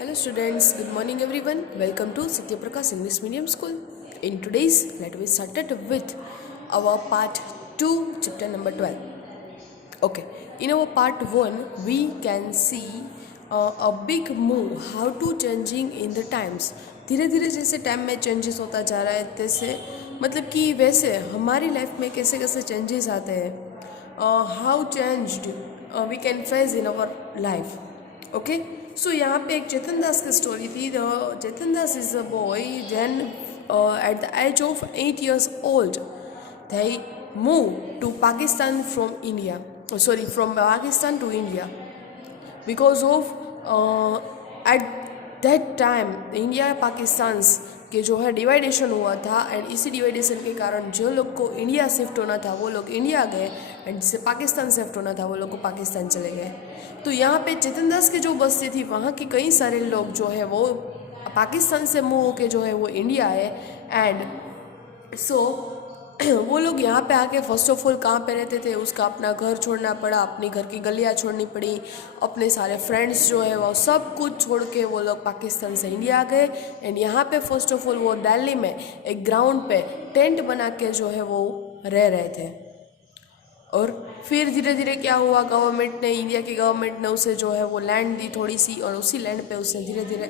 Hello students, good morning everyone. Welcome to Satya Prakash English Medium School. In today's, let we started with our part 2, chapter number 12. Okay, in our part 1, we can see a big move, how to changing in the times. धीरे धीरे जैसे time में changes होता जा रहा है तैसे मतलब कि वैसे हमारी लाइफ में कैसे कैसे चेंजेस आते हैं how changed we can face in our life okay so यहाँ पे एक चेतन दास की स्टोरी थी Chetan Das is a boy then at the age of 8 years old they moved to Pakistan from India from Pakistan to India because of at that time India Pakistan के जो है डिवाइडेशन हुआ था एंड इसी डिवाइडेशन के कारण जो लोग को इंडिया शिफ्ट होना था वो लोग इंडिया गए एंड जिसे पाकिस्तान शिफ्ट होना था वो लोग को पाकिस्तान चले गए। तो यहाँ पे चेतन दास की जो बस्ती थी वहाँ के कई सारे लोग जो है वो पाकिस्तान से मूव होके जो है वो इंडिया आए एंड सो वो लोग यहाँ पे आके फर्स्ट ऑफ ऑल कहाँ पे रहते थे उसका अपना घर छोड़ना पड़ा, अपनी घर की गलियाँ छोड़नी पड़ी, अपने सारे फ्रेंड्स जो है वो सब कुछ छोड़ के वो लोग पाकिस्तान से इंडिया आ गए एंड यहाँ पे फर्स्ट ऑफ ऑल वो दिल्ली में एक ग्राउंड पे टेंट बना के जो है वो रह रहे थे। और फिर धीरे धीरे क्या हुआ, गवर्नमेंट ने इंडिया की गवर्नमेंट ने उसे जो है वो लैंड दी थोड़ी सी और उसी लैंड पे उसने धीरे धीरे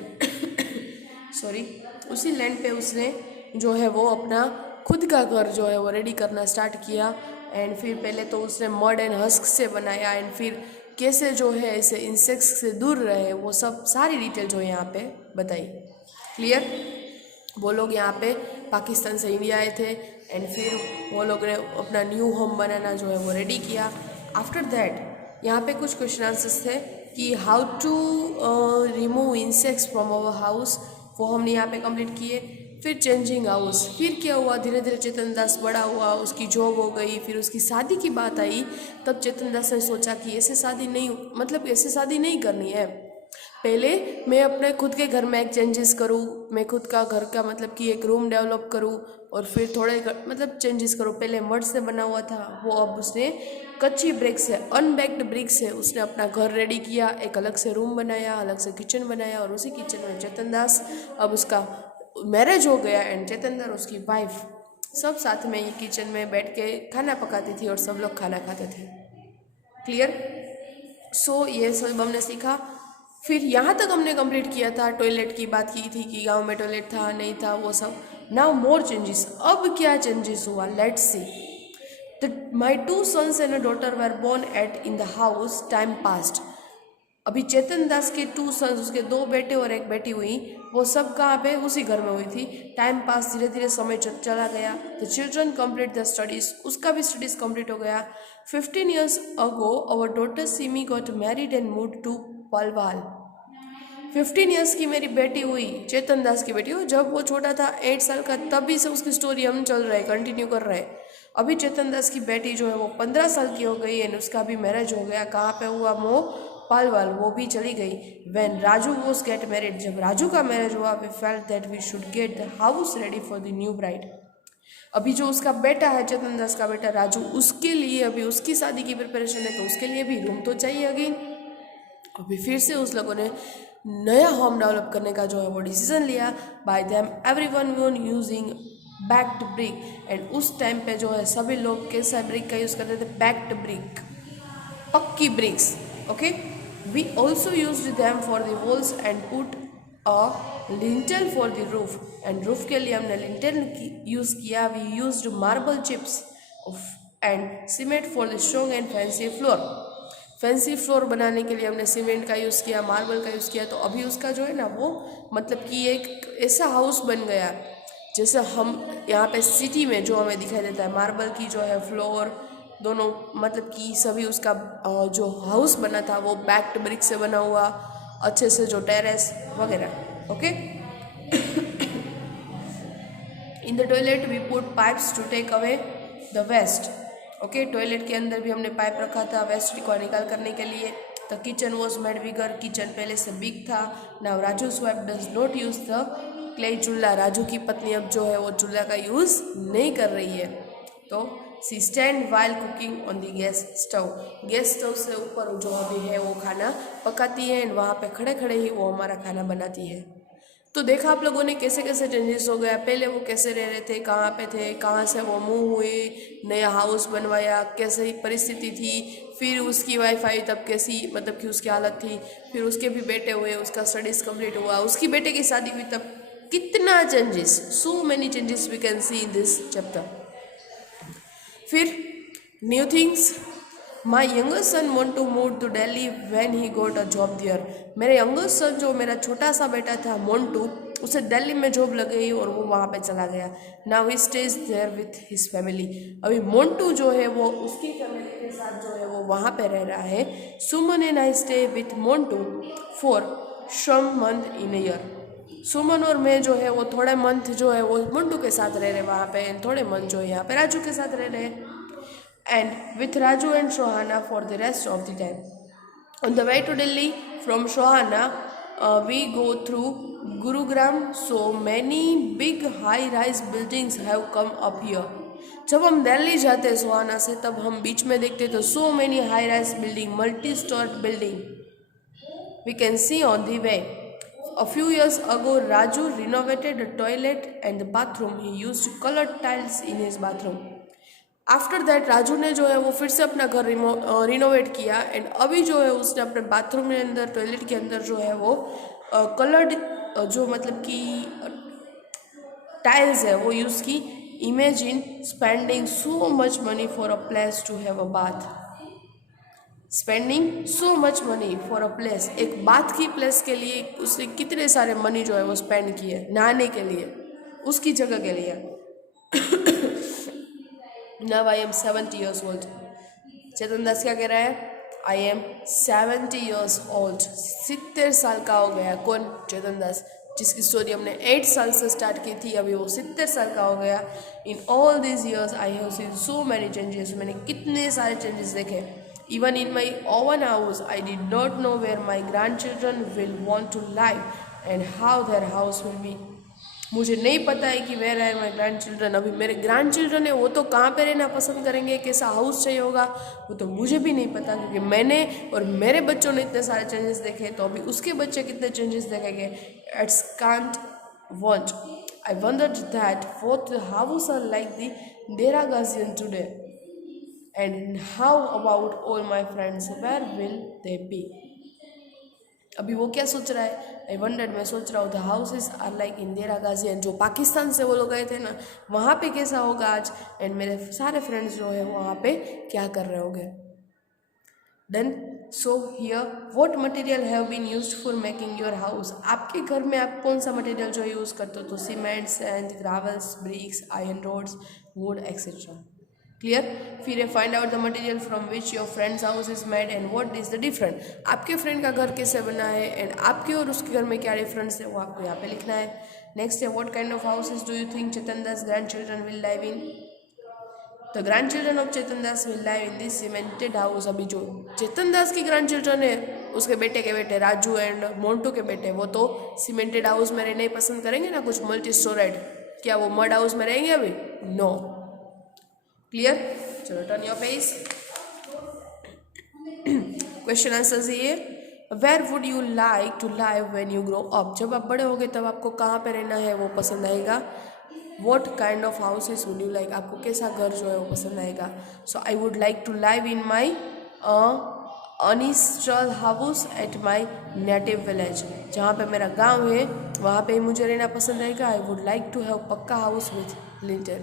उसी लैंड पे उसने जो है वो अपना खुद का घर जो है वो रेडी करना स्टार्ट किया एंड फिर पहले तो उसने मड एंड हस्क से बनाया एंड फिर कैसे जो है ऐसे इंसेक्ट्स से दूर रहे वो सब सारी डिटेल जो यहाँ पे बताई। क्लियर? वो लोग यहाँ पे पाकिस्तान से इंडिया आए थे एंड फिर वो लोग ने अपना न्यू होम बनाना जो है वो रेडी किया। आफ्टर दैट यहाँ पे कुछ क्वेश्चन आंसर्स थे कि how to remove insects from our house, वो हमने यहाँ पे कंप्लीट किए। फिर चेंजिंग हाउस, फिर क्या हुआ, धीरे धीरे चेतन दास बड़ा हुआ, उसकी जॉब हो गई, फिर उसकी शादी की बात आई। तब चेतन दास ने सोचा कि ऐसे शादी नहीं करनी है, पहले मैं अपने खुद के घर में एक चेंजेस करूँ, मैं खुद का घर का मतलब कि एक रूम डेवलप करूँ और फिर थोड़े चेंजेस करूँ। पहले मड से बना हुआ था वो अब उसने कच्ची ब्रिक से, अनबेक्ड ब्रिक से उसने अपना घर रेडी किया, एक अलग से रूम बनाया, अलग से किचन बनाया और उसी किचन में चेतन दास अब उसका मैरिज हो गया एंड चेतन दास उसकी वाइफ सब साथ में ये किचन में बैठ के खाना पकाती थी और सब लोग खाना खाते थे। क्लियर? सो ये सब हमने सीखा। फिर यहाँ तक हमने कंप्लीट किया था, टॉयलेट की बात की थी कि गांव में टॉयलेट था नहीं था वो सब। नाउ मोर चेंजेस, अब क्या चेंजेस हुआ, let's see. My 2 sons and a daughter were born at in the house, time past. अभी चेतन दास के 2 sons, उसके 2 बेटे और एक बेटी हुई, वो सब कहाँ पे, उसी घर में हुई थी। टाइम पास, धीरे धीरे समय चला गया। The children complete the studies, उसका भी स्टडीज कंप्लीट हो गया। 15 years ago our daughter Simi got married and moved to Palwal. 15 years की मेरी बेटी हुई, चेतन दास की बेटी हुई, जब वो छोटा था 8 साल का, तभी से उसकी स्टोरी हम चल रहे कंटिन्यू कर रहे हैं। अभी चेतन दास की बेटी जो है वो 15 साल की हो गई एंड उसका भी मैरिज हो गया। कहाँ पे हुआ, वो पालवाल, वो भी चली गई। When Raju was get married, जब राजू का मैरिज हुआ, we felt that we should get the house ready for the new bride. अभी जो उसका बेटा है, चेतन दास का बेटा राजू, उसके लिए अभी उसकी शादी की प्रिपरेशन है, तो उसके लिए भी रूम तो चाहिए अगेन। अभी फिर से उस लोगों ने नया होम डेवलप करने का जो है वो डिसीजन लिया। Bye them everyone one using backed brick, and उस टाइम पे जो है सभी लोग कैसा ब्रिक का यूज़ करते थे, बैक्ड ब्रिक, पक्की bricks. Okay, we also used them for the walls and put a lintel for the roof, and roof के लिए हमने लिंटल यूज़ किया। We used marble chips and cement for the strong and fancy floor. Fancy floor बनाने के लिए हमने cement का use किया, मार्बल का यूज़ किया। तो अभी उसका जो है ना वो मतलब कि एक ऐसा हाउस बन गया जैसे हम यहाँ पे सिटी में जो हमें दिखाई देता है, मार्बल की जो है फ्लोर दोनों, मतलब कि सभी उसका जो हाउस बना था वो बैक्ड ब्रिक से बना हुआ, अच्छे से जो टेरेस वगैरह। Okay, in the toilet we put pipes to take away the waste. Okay, toilet के अंदर भी हमने पाइप रखा था वेस्ट को निकाल करने के लिए। The kitchen was made bigger, kitchen पहले से बिग था। नाउ राजू's wife does not use the clay चूल्हा, राजू की पत्नी अब जो है वो चूल्हा का यूज़ नहीं कर रही है। तो she stand while cooking on the gas stove. Gas stove से ऊपर जो अभी है वो खाना पकाती है एंड वहाँ पे खड़े खड़े ही वो हमारा खाना बनाती है। तो देखा आप लोगों ने कैसे कैसे चेंजेस हो गया, पहले वो कैसे रह रहे थे, कहाँ पे थे, कहाँ से वो मूव हुए, नया हाउस बनवाया, कैसी परिस्थिति थी, फिर उसकी वाईफाई तब कैसी मतलब कि उसकी हालत थी, फिर उसके भी बेटे हुए, उसका स्टडीज़ कंप्लीट हुआ, उसकी बेटे की शादी हुई, तब कितना changes, so many changes we can see in this chapter. फिर new things, my younger son want to move to Delhi when he got a job there. मेरे यंगर सन जो मेरा छोटा सा बेटा था मोन्टू, उसे दिल्ली में जॉब लग गई और वो वहाँ पे चला गया। Now he stays there with his family. अभी मोन्टू जो है वो उसकी फैमिली के साथ जो है वो वहाँ पे रह रहा है। Suman and I stay with Montu for some month in year. Suman और मैं जो है वो थोड़े मंथ जो है वो मोन्टू के साथ रह रहे वहाँ पे, थोड़े मंथ जो है यहाँ पे राजू के साथ रह रहे हैं, and with Raju and Shohana for the rest of the time. On the way to Delhi from Shohana, we go through Gurugram. So many big high-rise buildings have come up here. जब हम दिल्ली जाते हैं सोहाना से, तब हम बीच में देखते तो so many high-rise building, multi-stored building we can see on the way. A few years ago, Raju renovated the toilet and the bathroom. He used colored tiles in his bathroom. After that Raju ने जो है वो फिर से अपना घर renovate किया and अभी जो है उसने अपने बाथरूम के अंदर, टॉयलेट के अंदर जो है वो कलर्ड जो मतलब कि टाइल्स है वो यूज़ की। Imagine spending so much money for a place to have a bath. Spending so much money for a place, एक बाथ की प्लेस के लिए उसने कितने सारे मनी जो है वो स्पेंड किए नहाने के लिए, उसकी जगह के लिए। Now I am 70 years old. चेतन दास क्या कह रहा है? I am 70 years old. 70 साल का हो गया। कौन? चेतन दास, जिसकी स्टोरी हमने 8 साल से स्टार्ट की थी, अभी वो 70 साल का हो गया। In all this years I have seen so many changes. मैंने कितने सारे चेंजेस देखे। Even in my own house I did not know where my grand children will want to live and how their house will be. मुझे नहीं पता है कि where are my grand children, अभी मेरे ग्रैंड चिल्ड्रन है वो तो कहाँ पे रहना पसंद करेंगे, कैसा हाउस चाहिए होगा, वो तो मुझे भी नहीं पता, क्योंकि मैंने और मेरे बच्चों ने इतने सारे चेंजेस देखे, तो अभी उसके बच्चे कितने चेंजेस देखेंगे। It's can't want. I wondered that what house are like the Dera Ghazian today and how about all my friends, where will they be. अभी वो क्या सोच रहा है? आई वंडर्ड, मैं सोच रहा हूँ the houses are like in Dera Ghazi, and जो पाकिस्तान से वो लोग गए थे ना, वहाँ पे कैसा होगा आज, एंड मेरे सारे फ्रेंड्स जो है वहाँ पे क्या कर रहे होंगे। Then so here what material have been used for making your house. आपके घर में आप कौन सा मटेरियल जो यूज़ करते हो? तो cement, sand, gravels, bricks, iron rods, wood etcetera. Clear. फिर find out the material from which your friends house is made and what is the different. आपके फ्रेंड का घर कैसे बना है एंड आपके और उसके घर में क्या डिफरेंस है वो आपको यहाँ पे लिखना है। नेक्स्ट है what kind of houses do you think Chetan Das grand children will live in. The grand children of Chetan Das will live in this cemented house. अभी जो चेतन दास की ग्रैंड चिल्ड्रन है, उसके बेटे के बेटे राजू एंड मोन्टू के बेटे, वो तो सीमेंटेड हाउस में रहना ही पसंद करेंगे ना, कुछ मल्टी स्टोरेड। क्या वो मड हाउस में रहेंगे अभी? नो। क्लियर। चलो turn your page. Question answers ये, where would you like to live when you grow up. जब आप बड़े होगे तब आपको कहाँ पे रहना है वो पसंद आएगा। What kind of houses would you like, आपको कैसा घर जो है वो पसंद आएगा। So I would like to live in my ancestral house at my native village. जहाँ पे मेरा गांव है वहाँ पे ही मुझे रहना पसंद आएगा। I would like to have pucca house with lintel.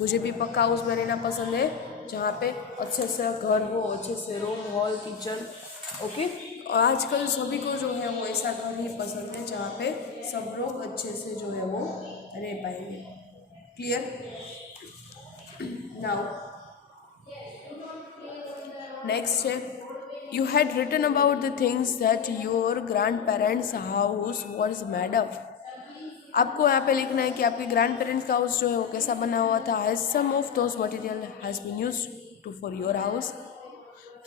मुझे भी पक्का हाउस में रहना पसंद है, जहाँ पे अच्छे से घर हो, अच्छे से रूम, हॉल, किचन। ओके। और आजकल सभी को जो है वो ऐसा घर ही पसंद है जहाँ पे सब लोग अच्छे से जो है वो रह पाएंगे। क्लियर। नाउ नेक्स्ट है, you had written about the things that your grand parents house was made of. आपको यहाँ पे लिखना है कि आपके ग्रैंड पेरेंट्स का हाउस जो है वो कैसा बना हुआ था। Has some of those material has been used to for your house.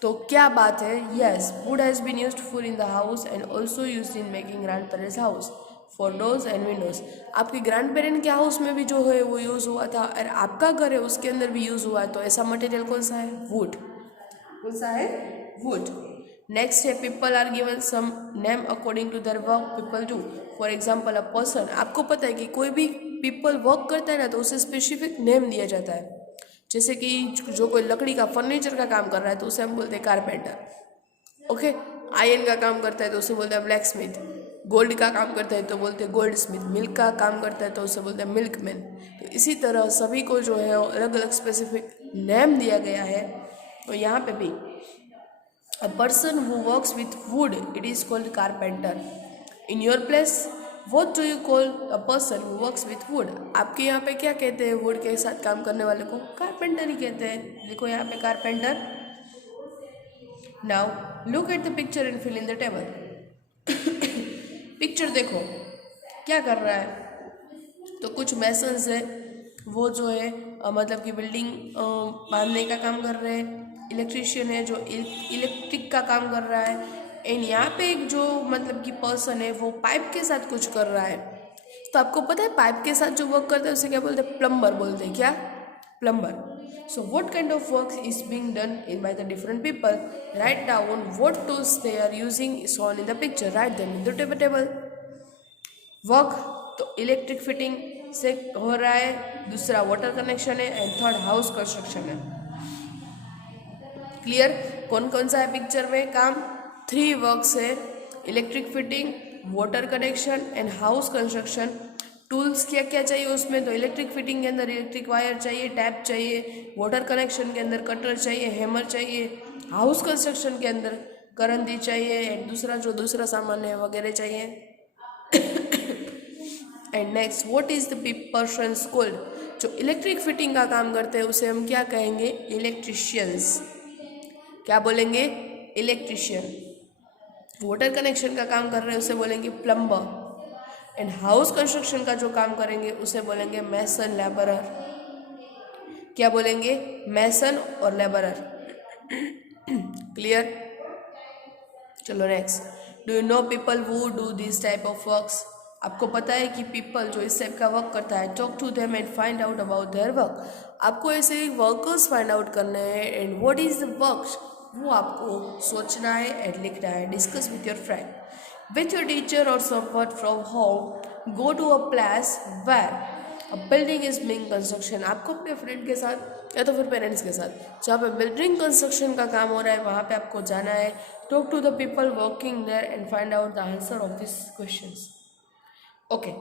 तो क्या बात है, yes, wood has been used for in the house and also used in making grand parents house. For doors and windows. आपके grand parent के house में भी जो है वो यूज़ हुआ था, और आपका घर है उसके अंदर भी यूज़ हुआ है, तो ऐसा मटेरियल कौन सा है? वुड। कौन सा है? वुड। नेक्स्ट है people are given some name according to their work people do. For example a person, आपको पता है कि कोई भी पीपल वर्क करता है ना, तो उसे स्पेसिफिक नेम दिया जाता है। जैसे कि जो कोई लकड़ी का फर्नीचर का काम कर रहा है तो उसे हम बोलते हैं कारपेंटर। ओके, आयरन का काम करता है तो उसे बोलते हैं ब्लैक स्मिथ। गोल्ड का काम करता है तो बोलते हैं गोल्ड स्मिथ। मिल्क का काम करता है तो उसे बोलते हैं मिल्क मैन। तो इसी तरह सभी को जो है अलग अलग स्पेसिफिक नेम दिया गया है। तो यहाँ पे भी a person who works with wood, it is called carpenter. In your place, what do you call a person who works with wood? आपके यहाँ पे क्या कहते हैं वुड के साथ काम करने वाले को? कारपेंटर ही कहते हैं। देखो यहाँ पे carpenter. Now look at the picture and fill in the table. Picture देखो क्या कर रहा है, तो कुछ मैसन्स है, वो जो है मतलब कि बिल्डिंग बांधने का काम कर रहे हैं। इलेक्ट्रिशियन है जो इलेक्ट्रिक का काम कर रहा है। एंड यहाँ पे एक जो मतलब कि पर्सन है वो पाइप के साथ कुछ कर रहा है। तो आपको पता है पाइप के साथ जो वर्क करता है उसे क्या बोलते हैं? प्लम्बर बोलते हैं। क्या? Plumber. So what kind of work is being done by the different people? Write down what tools they are using is shown in the picture. Write them in the table. Work तो electric fitting से हो रहा है, दूसरा water connection है, and third house construction है। Clear? कौन कौन सा है पिक्चर में काम? 3 वर्क्स है, electric fitting, water connection and house construction. Tools क्या क्या चाहिए उसमें? तो इलेक्ट्रिक फिटिंग के अंदर इलेक्ट्रिक वायर चाहिए, टैप चाहिए, वाटर कनेक्शन के अंदर कटर चाहिए, हैमर चाहिए, हाउस कंस्ट्रक्शन के अंदर करंदी चाहिए, एंड दूसरा सामान है वगैरह चाहिए। And next, what is the person called? जो इलेक्ट्रिक फिटिंग का काम करते हैं उसे हम क्या कहेंगे? इलेक्ट्रिशियंस। क्या बोलेंगे? इलेक्ट्रिशियन। वाटर कनेक्शन का काम कर रहे हैं उसे बोलेंगे प्लम्बर। एंड हाउस कंस्ट्रक्शन का जो काम करेंगे उसे बोलेंगे मैसन, लेबरर। क्या बोलेंगे? मैसन और लेबरर। क्लियर? चलो next, do you know people who do this type of works? आपको पता है कि पीपल जो इस टाइप का वर्क करता है, talk to them and find out about their work. आपको ऐसे वर्कर्स फाइंड आउट करने हैं, and what is the work वो आपको सोचना है एंड लिखना है। Discuss with your friend, with your teacher or someone from home. Go to a place where a building is being construction. आपको अपने फ्रेंड के साथ या तो फिर पेरेंट्स के साथ जहाँ पे बिल्डिंग कंस्ट्रक्शन का काम हो रहा है वहाँ पे आपको जाना है। Talk to the people working there and find out the answer of this questions. Okay,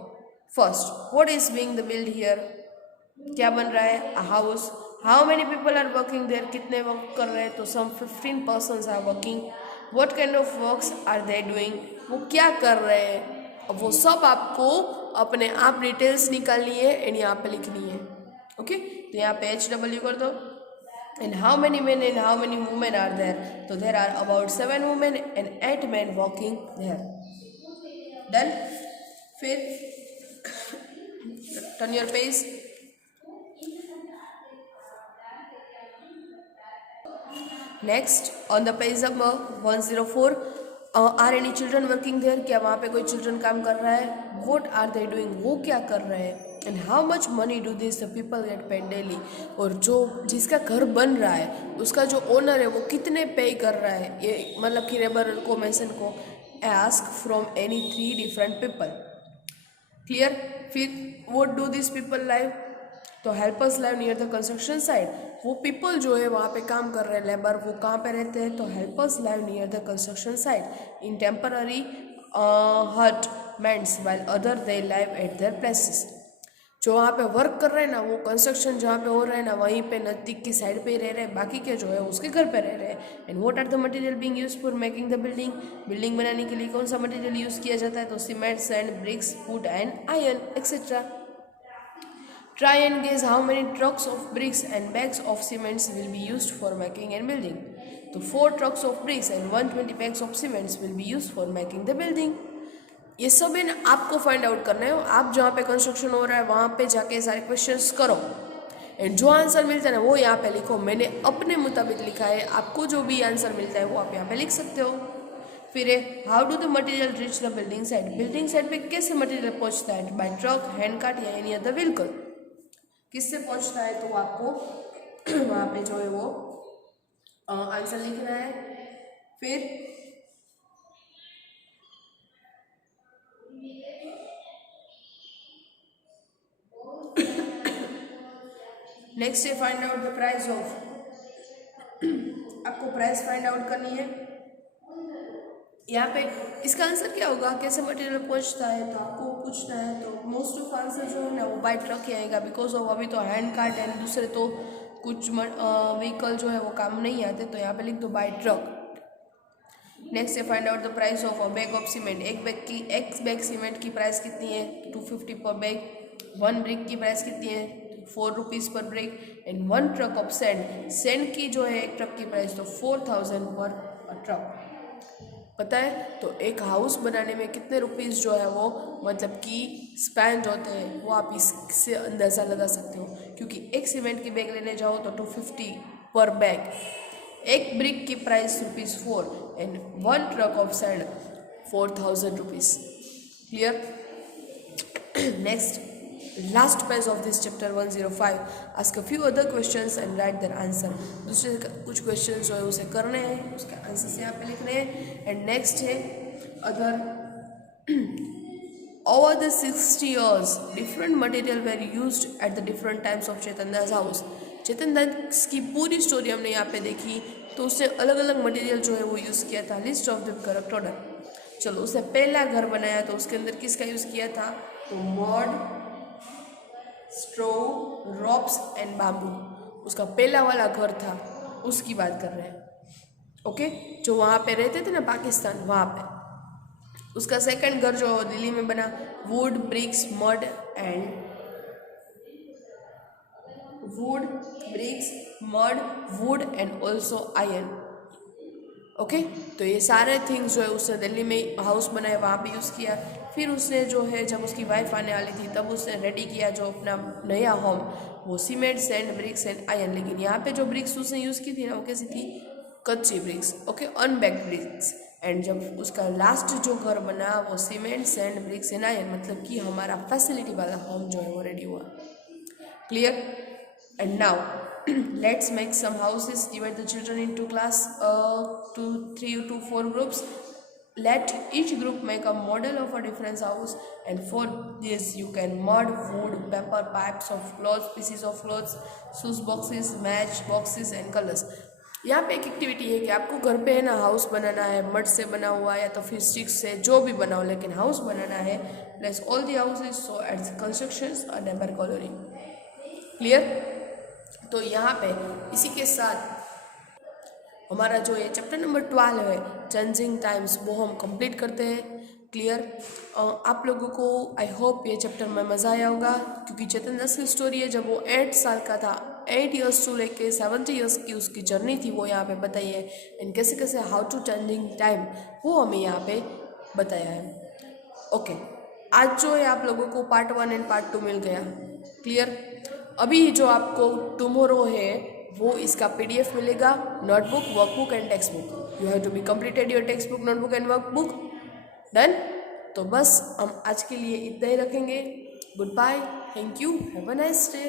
first, what is being the build here? क्या बन रहा है? A house. How many people are working there? कितने वर्क कर रहे हैं? तो some 15 persons are working. What kind of works are they doing? वो क्या कर रहे हैं? अब वो सब आपको अपने आप डिटेल्स निकालनी है एंड यहाँ पे लिखनी है। ओके, तो यहाँ पे HW कर दो। And how many men and how many women are there? तो there are about 7 women and 8 men working there. Done? फिर turn your page. Next, on the page number 104, are any children working there? क्या वहाँ पे कोई children काम कर रहा है? What are they doing? वो क्या कर रहे हैं? And how much money do this the people get paid daily? और जो जिसका घर बन रहा है उसका जो ओनर है वो कितने पे कर रहा है? ये मतलब कि लेबर को, मैसन को। Ask from any 3 different people. Clear? फिर what do this people live? तो helpers live near the construction site. वो पीपल जो है वहाँ पे काम कर रहे हैं, लेबर, वो कहाँ पे रहते हैं? तो helpers live near the construction site in temporary hutments while other they live at their places. जो वहाँ पे वर्क कर रहे हैं ना, वो कंस्ट्रक्शन जहाँ पे हो रहा है ना वहीं पे नज़दीक की साइड पे ही रह रहे हैं, बाकी के जो है उसके घर पे रह रहे हैं। And what are the material being used for making the building? Building बनाने के लिए कौन सा मटेरियल यूज़ किया जाता है? तो cement, sand, bricks, wood and iron etcetera. Try and guess how many trucks of bricks and bags of cements will be used for making and building. तो 4 trucks of bricks and 120 bags of cements will be used for making the building. ये सब है ना आपको find out करना है। आप जहाँ पे कंस्ट्रक्शन हो रहा है वहाँ पे जाके सारे क्वेश्चंस करो एंड जो आंसर मिलता है ना वो यहाँ पे लिखो। मैंने अपने मुताबिक लिखा है, आपको जो भी आंसर मिलता है वो आप यहाँ पे लिख सकते हो। फिर है how do the material reach the building site पे कैसे मटेरियल पहुंचता है, बाय ट्रक, हैंड कार्ट या एनी अदर व्हीकल, किससे पहुंचता है, तो आपको वहाँ पे जो है वो आंसर लिखना है। फिर नेक्स्ट है find out the price of, आपको प्राइस फाइंड आउट करनी है। यहाँ पे इसका आंसर क्या होगा, कैसे मटेरियल पहुंचता है, तो आपको पूछना है। तो मोस्ट ऑफ आंसर जो है ना वो बाय ट्रक ही आएगा, बिकॉज ऑफ अभी तो हैंड कार्ट एंड दूसरे तो कुछ व्हीकल जो है वो काम नहीं आते, तो यहाँ पे लिख दो बाय ट्रक। नेक्स्ट है find out the price of a bag of cement, एक बैग सीमेंट की प्राइस कितनी है, 250 पर बैग। 1 ब्रिक की प्राइस कितनी है, 4 रुपीज़ पर brick. And 1 truck of sand की जो है एक ट्रक की प्राइस तो 4000 पर ट्रक। पता है, तो एक हाउस बनाने में कितने रुपीज़ जो है वो मतलब कि स्पेंड होते हैं, वो आप इससे अंदाज़ा लगा सकते हो, क्योंकि एक सीमेंट की बैग लेने जाओ तो 250 पर बैग, एक ब्रिक की price ₹4 and 1 truck of sand 4000 rupees. Clear. Next, last page of this chapter 105, ask a few other questions and write their answer. दूसरे कुछ क्वेश्चन जो है उसे करने हैं, उसके आंसर्स यहाँ पे लिखने हैं। एंड नेक्स्ट है other, over the 60 years different material were used at the different times of Chetan Das house. Chetan Das की पूरी स्टोरी हमने यहाँ पे देखी, तो उसने अलग अलग मटेरियल जो है वो यूज़ किया था। List of the correct order. चलो, उसने पहला घर बनाया तो उसके अंदर किसका यूज़ किया था, तो mud, straw, ropes and bamboo. उसका पहला वाला घर था, उसकी बात कर रहे हैं। ओके, जो वहाँ पे रहते थे ना पाकिस्तान, वहाँ पे। उसका सेकंड घर जो दिल्ली में बना, wood, bricks, mud and wood and also iron. Okay, तो ये सारे थिंग्स जो है उसने दिल्ली में हाउस बनाया, वहाँ पे यूज़ किया। फिर उसने जो है जब उसकी वाइफ आने वाली थी तब उसने रेडी किया जो अपना नया होम, वो cement, sand, bricks and iron. लेकिन यहाँ पे जो ब्रिक्स उसने यूज़ की थी ना वो कैसी थी, कच्ची bricks. Okay, unbaked bricks. And जब उसका लास्ट जो घर बना वो cement, sand, bricks and iron, मतलब कि हमारा फैसिलिटी वाला होम जो है वो रेडी हुआ। Clear. And now let's make some houses. Divide the children into class 3 to 4 groups. Let each group make a model of a different house, and for this you can mud, wood, paper, pipes of clothes, pieces of clothes, shoes boxes, match boxes and colors. यहाँ पे एक activity है कि आपको घर पे है ना हाउस बनाना है, मड से बना हुआ या तो फिर स्टिक्स से, जो भी बनाओ, लेकिन हाउस बनाना है। Place all the houses so at constructions और नेबर कॉलोनी। क्लियर। तो यहाँ पे इसी के साथ हमारा जो ये चैप्टर नंबर 12 है चेंजिंग टाइम्स, वो हम कंप्लीट करते हैं। क्लियर। आप लोगों को आई होप ये चैप्टर में मज़ा आया होगा, क्योंकि चेतन दास की स्टोरी है जब वो 8 साल का था, 8 इयर्स टू लेके 70 इयर्स की उसकी जर्नी थी, वो यहाँ पे बताई है। एंड कैसे कैसे हाउ टू चेंजिंग टाइम वो हमें यहाँ पे बताया है। ओके, आज जो है आप लोगों को पार्ट 1 एंड पार्ट 2 मिल गया। क्लियर। अभी जो आपको टुमारो है वो इसका PDF मिलेगा, notebook, workbook and text book. You have to be completed your text book, notebook and workbook. Done. तो बस हम आज के लिए इतना ही रखेंगे। Good bye, thank you, have a nice day.